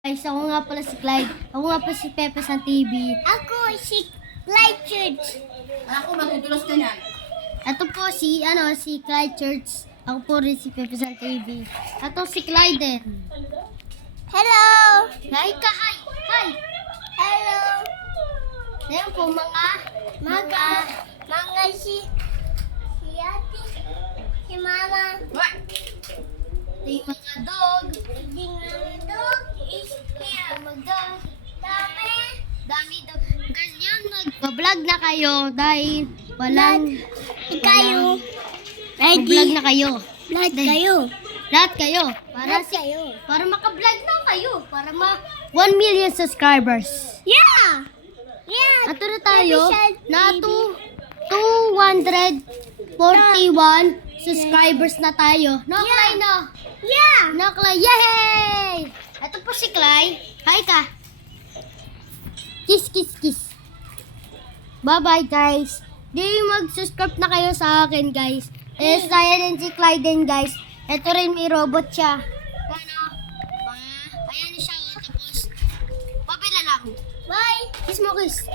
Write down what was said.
Guys, ako nga pala si Clyde. Ako nga pala si Pepe sa TV. Ako si Clyde Church. Ako, matutulos ka niyan. Ito po si Clyde Church. Ako po rin si Pepe sa TV. Ito si Clyde din. Hello! Hi ka, hi! Hi! Hello! Ayan po mga Mga si ate, si mama. What? yung mga dog. Hindi nga dog is here. Dami. Dami dog. Kasi yun, nag-vlog na kayo dahil walang... Kayo. Vlog na kayo. Lahat kayo. Lahat kayo. Lahat kayo. Para maka-vlog na kayo. Para 1 million subscribers. Yeah! Yeah! Ato na tayo Pepe na Shell 241 subscribers na tayo. No, Yeah. Clay, no? Yeah! No, Clay. Yay! Ito po si Clay. Hi ka. Kiss, kiss, kiss. Bye-bye, guys. Di mag-subscribe na kayo sa akin, guys. Saya din si Clay din, guys. Ito rin, may robot siya. Ano? Ayan siya, oh. Tapos, papila lang. Bye! Kiss mo, kiss.